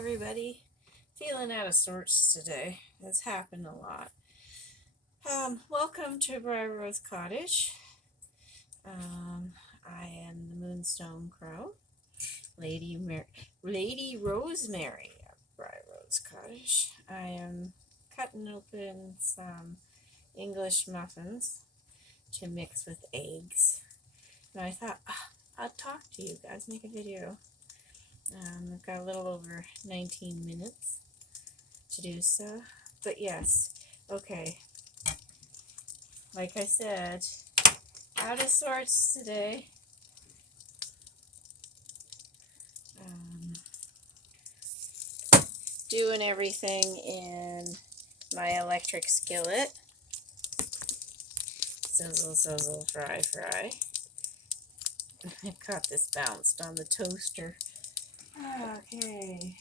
everybody. Feeling out of sorts today. It's happened a lot. Welcome to Briar Rose Cottage. I am the Moonstone Crow, Lady Rosemary of Briar Rose Cottage. I am cutting open some English muffins to mix with eggs. And I thought, I'd talk to you guys, make a video. I've got a little over 19 minutes to do so. But yes, okay. Like I said, out of sorts today. Doing everything in my electric skillet. Sizzle, sizzle, fry, fry. I caught this bounced on the toaster. Okay.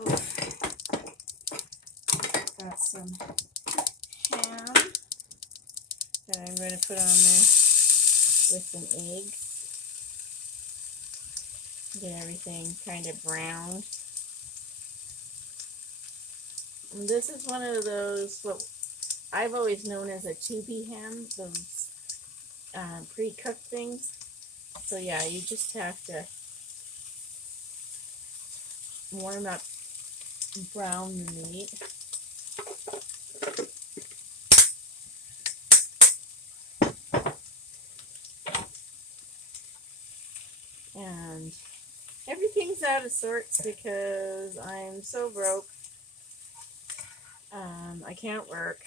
Oof. Got some ham that I'm going to put on there with some eggs. Get everything kind of browned. And this is one of those, what I've always known as a tubby ham, those pre-cooked things. So yeah, you just have to warm up and brown the meat. And everything's out of sorts because I'm so broke. I can't work.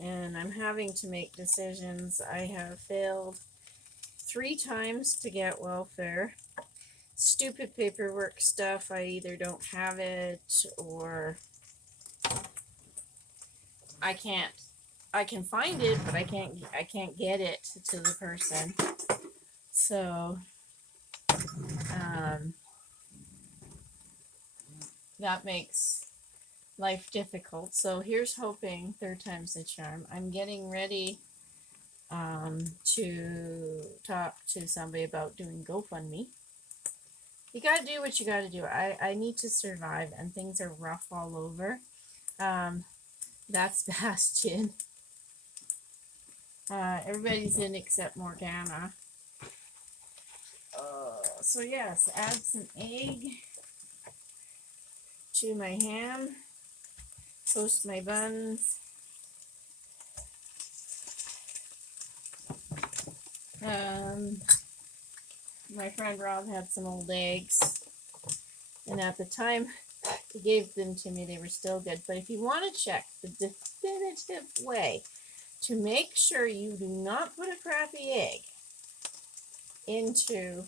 And I'm having to make decisions. I have failed 3 times to get welfare. Stupid paperwork stuff. I either don't have it or I can find it, but I can't get it to the person. So that makes life difficult. So here's hoping 3rd time's the charm. I'm getting ready to talk to somebody about doing GoFundMe. You gotta do what you gotta do. I need to survive, and things are rough all over. That's Bastion. Everybody's in except Morgana. So yes, add some egg to my ham. Toast my buns. My friend Rob had some old eggs, and at the time he gave them to me, they were still good. But if you want to check the definitive way to make sure you do not put a crappy egg into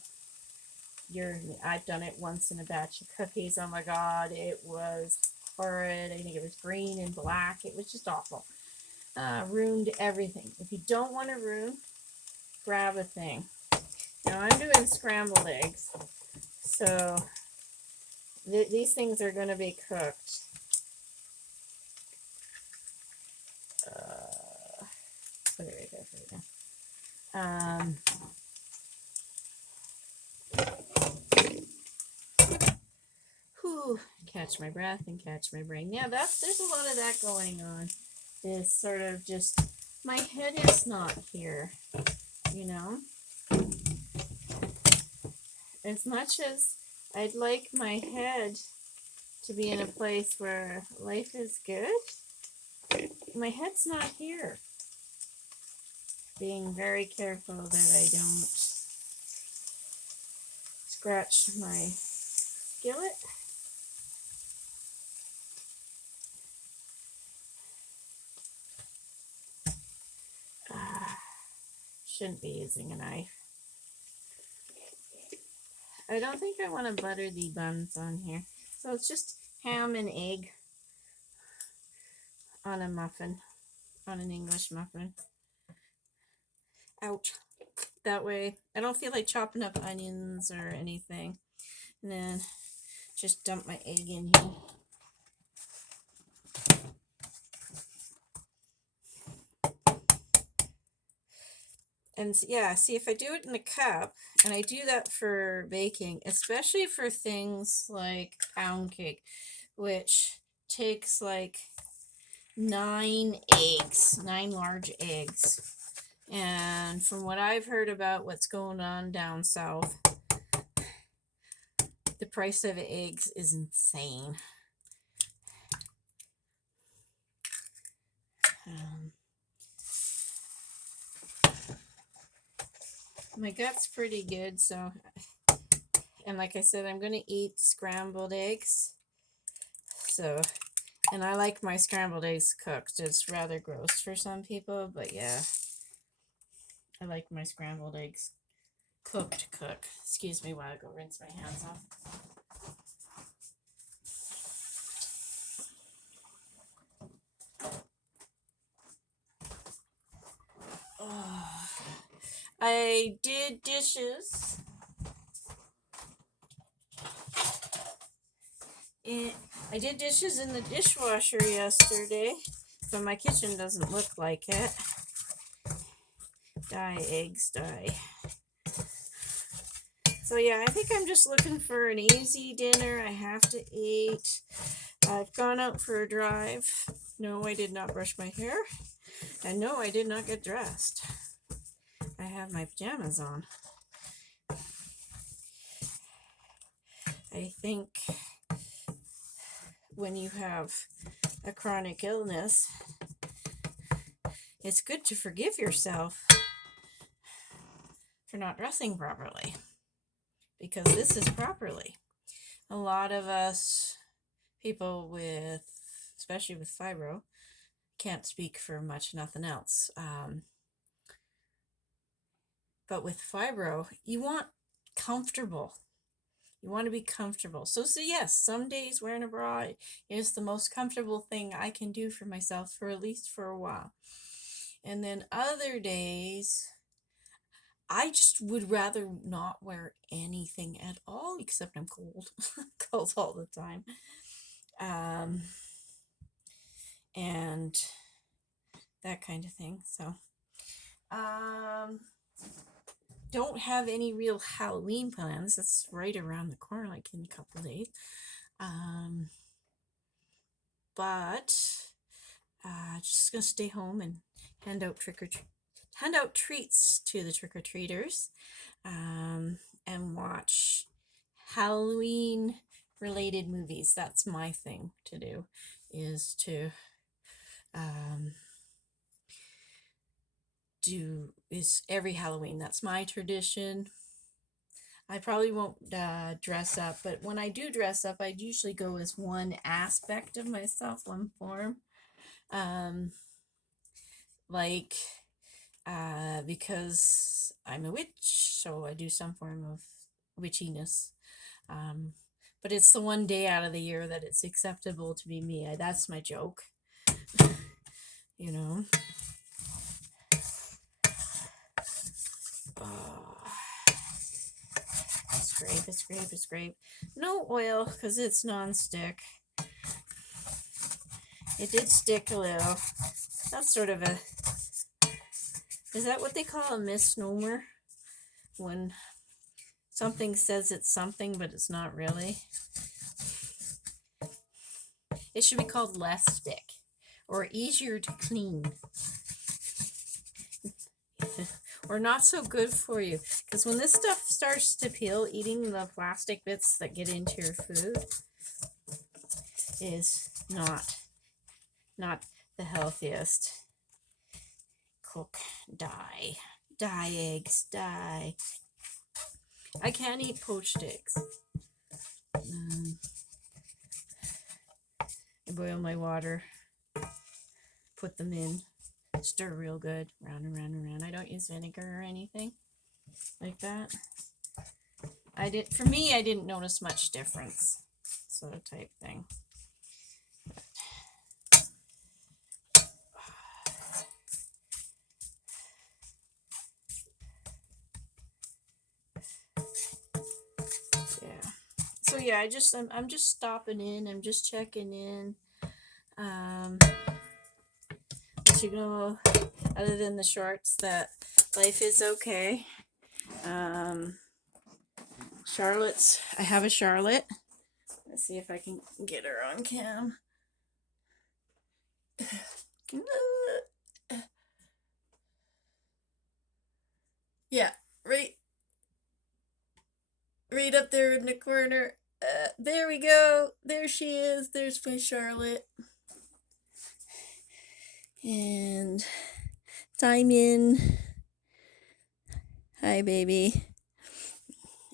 your, I've done it once in a batch of cookies. Oh my god, it was horrid. I think it was green and black. It was just awful. Ruined everything. If you don't want to ruin, grab a thing. Now I'm doing scrambled eggs, so these things are going to be cooked. Put it right there for you now. Whew, catch my breath and catch my brain. Yeah, there's a lot of that going on. This sort of just, my head is not here, you know? As much as I'd like my head to be in a place where life is good, my head's not here. Being very careful that I don't scratch my skillet. Shouldn't be using a knife. I don't think I want to butter the buns on here. So it's just ham and egg on a muffin, on an English muffin. Ouch. That way, I don't feel like chopping up onions or anything. And then just dump my egg in here. And yeah, see, if I do it in a cup, and I do that for baking, especially for things like pound cake, which takes like 9 eggs, 9 large eggs. And from what I've heard about what's going on down south, the price of eggs is insane. My gut's pretty good, so, and like I said, I'm gonna eat scrambled eggs. So, and I like my scrambled eggs cooked. It's rather gross for some people, but yeah, I like my scrambled eggs cooked. Excuse me while I go rinse my hands off. Oh, I did dishes. I did dishes in the dishwasher yesterday, but my kitchen doesn't look like it. Die, eggs, die. So yeah, I think I'm just looking for an easy dinner I have to eat. I've gone out for a drive. No, I did not brush my hair. And no, I did not get dressed. I have my pajamas on. I think when you have a chronic illness, it's good to forgive yourself for not dressing properly, because this is properly. A lot of us, people with, especially with fibro, can't speak for much nothing else. But with fibro, you want comfortable. You want to be comfortable. So yes, some days wearing a bra is the most comfortable thing I can do for myself for at least for a while. And then other days, I just would rather not wear anything at all, except I'm cold. Cold all the time. And that kind of thing. So, don't have any real Halloween plans. That's right around the corner, like in a couple of days. But just gonna stay home and hand out treats to the trick-or-treaters, and watch Halloween related movies. That's my thing to do, is to is every Halloween. That's my tradition. I probably won't dress up, but when I do dress up, I usually go as one aspect of myself, one form. Like, because I'm a witch, so I do some form of witchiness. But it's the one day out of the year that it's acceptable to be me. That's my joke. You know. Scrape. No oil, because it's non-stick. It did stick a little. That's sort of a... Is that what they call a misnomer? When something says it's something, but it's not really? It should be called less stick, or easier to clean. Or not so good for you, because when this stuff starts to peel, eating the plastic bits that get into your food is not the healthiest. Cook, die eggs, die. I can't eat poached eggs. I boil my water, put them in, stir real good, round and round and round. I don't use vinegar or anything like that. For me, I didn't notice much difference, sort of type thing. Yeah. So yeah, I'm just stopping in. I'm just checking in. Let you know, other than the shorts, that Life is okay. Charlotte's, I have a Charlotte. Let's see if I can get her on cam. Yeah, right up there in the corner. There we go. There she is. There's my Charlotte. And Simon. Hi, baby.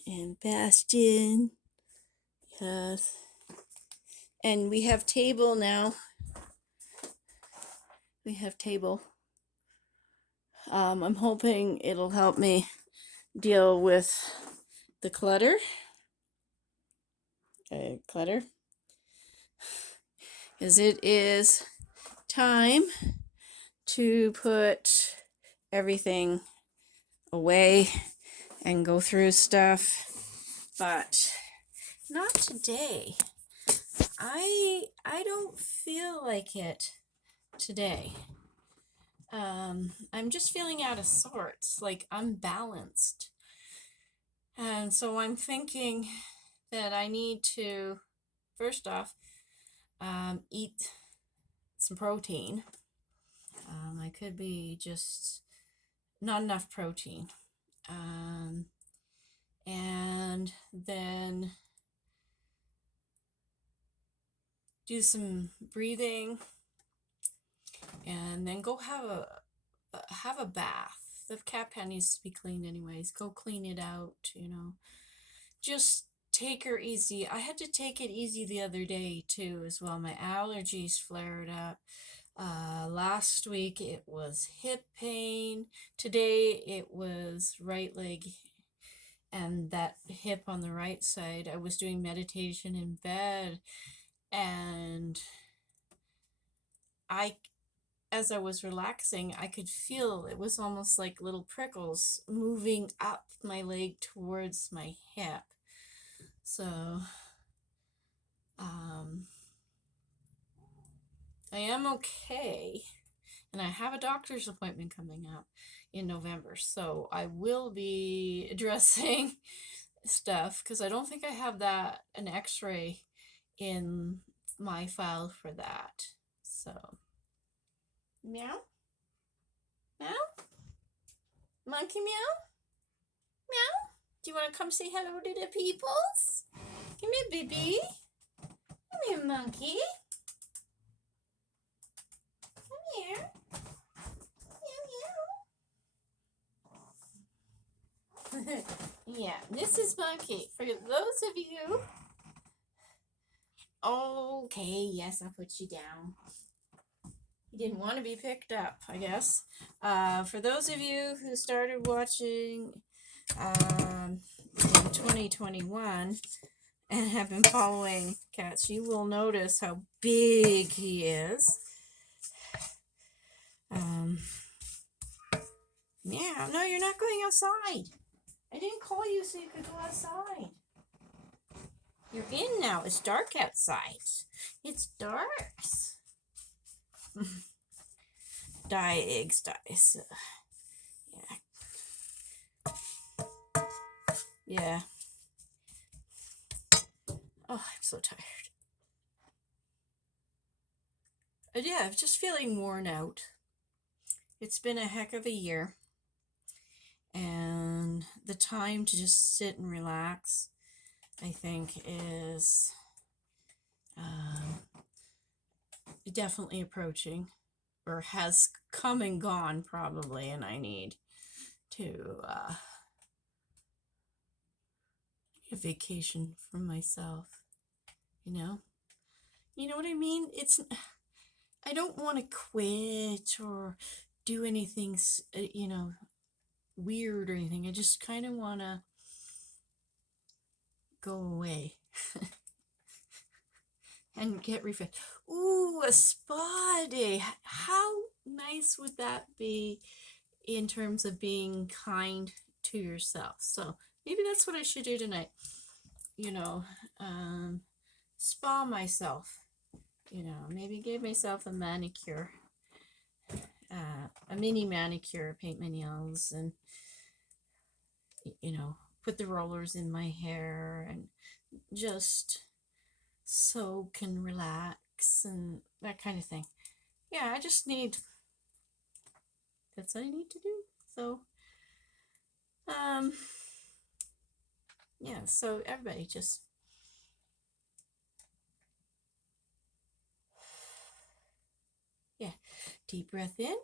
And Bastion. Yes. And we have Table now. We have Table. I'm hoping it'll help me deal with the clutter. Clutter. Because it is time to put everything away and go through stuff. But not today. I don't feel like it today. I'm just feeling out of sorts, like unbalanced. And so I'm thinking that I need to, first off, eat some protein. I could be just not enough protein. And then do some breathing, and then go have a bath. The cat pen needs to be cleaned anyways. Go clean it out, Just take her easy. I had to take it easy the other day too as well. My allergies flared up. Last week it was hip pain. Today it was right leg and that hip on the right side. I was doing meditation in bed, and as I was relaxing, I could feel it was almost like little prickles moving up my leg towards my hip. So, I am okay, and I have a doctor's appointment coming up in November, so I will be addressing stuff because I don't think I have an x-ray in my file for that. So, meow, meow, monkey meow, meow. Do you want to come say hello to the peoples? Come here, baby. Come here, monkey. Come here. Meow, meow. Yeah, this is Monkey. For those of you. Okay, yes, I'll put you down. He didn't want to be picked up, I guess. For those of you who started watching in 2021 and have been following Cats, you will notice how big he is. Yeah, no, you're not going outside. I didn't call you so you could go outside. You're in now. It's dark outside. It's dark. Die eggs, dies. Yeah. Oh, I'm so tired. Yeah, I'm just feeling worn out. It's been a heck of a year. And the time to just sit and relax, I think, is definitely approaching, or has come and gone probably, and I need to a vacation from myself, you know what I mean? I don't want to quit or do anything weird or anything. I just kind of want to go away and get refreshed. Ooh, a spa day. How nice would that be in terms of being kind to yourself? So maybe that's what I should do tonight. Spa myself. Maybe give myself a manicure. a mini manicure, paint my nails, and put the rollers in my hair and just soak and relax and that kind of thing. Yeah, that's what I need to do. So, yeah, so everybody just deep breath in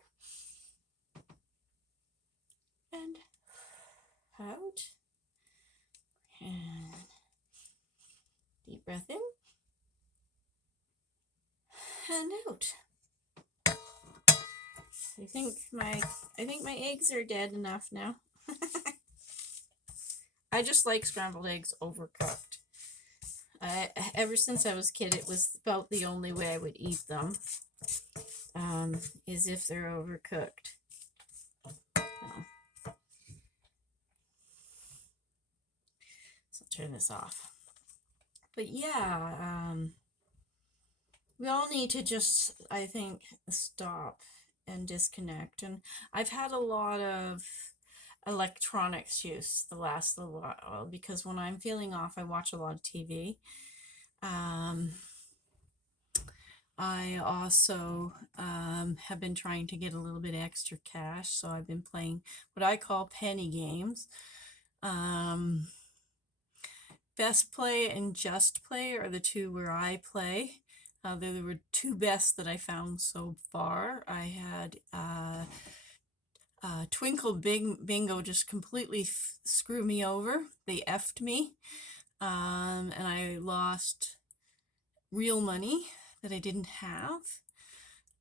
and out. And deep breath in and out. I think my eggs are dead enough now. I just like scrambled eggs overcooked. Ever since I was a kid, it was about the only way I would eat them, is if they're overcooked. So I'll turn this off. But yeah, we all need to just, I think, stop and disconnect. And I've had a lot of electronics use the last little while because when I'm feeling off, I watch a lot of TV. I also have been trying to get a little bit extra cash, so I've been playing what I call penny games. Best Play and Just Play are the two where I play. There were two best that I found so far. I had Twinkle Bingo just completely screw me over. They effed me. And I lost real money that I didn't have,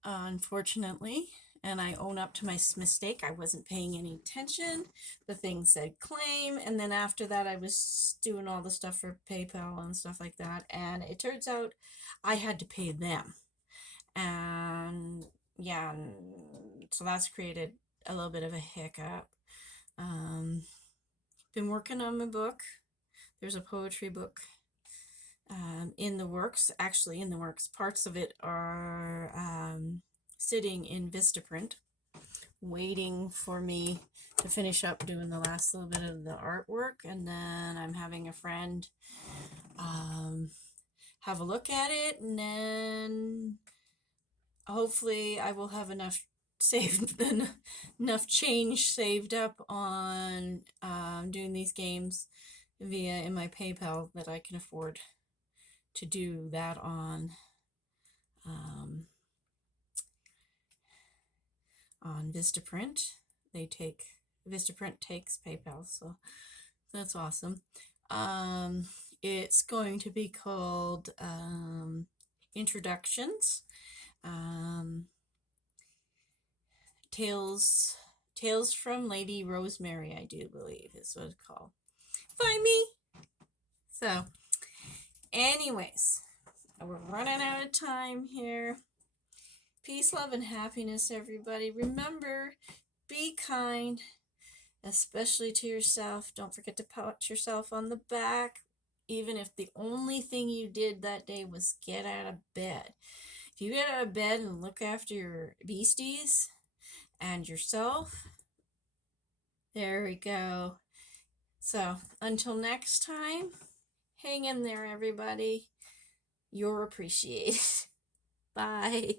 unfortunately. And I own up to my mistake. I wasn't paying any attention. The thing said claim. And then after that, I was doing all the stuff for PayPal and stuff like that. And it turns out I had to pay them. And yeah, so that's created a little bit of a hiccup. Been working on my book. There's a poetry book in the works. Parts of it are sitting in Vistaprint, waiting for me to finish up doing the last little bit of the artwork, and then I'm having a friend have a look at it, and then hopefully I will have enough change saved up on doing these games in my PayPal that I can afford to do that on Vistaprint. Vistaprint takes PayPal, so that's awesome. It's going to be called Introductions. Tales from Lady Rosemary, I do believe is what it's called. Find me. So, anyways, we're running out of time here. Peace, love, and happiness, everybody. Remember, be kind, especially to yourself. Don't forget to pat yourself on the back, even if the only thing you did that day was get out of bed. If you get out of bed and look after your beasties and yourself, there we go. So, until next time, hang in there, everybody. You're appreciated. Bye.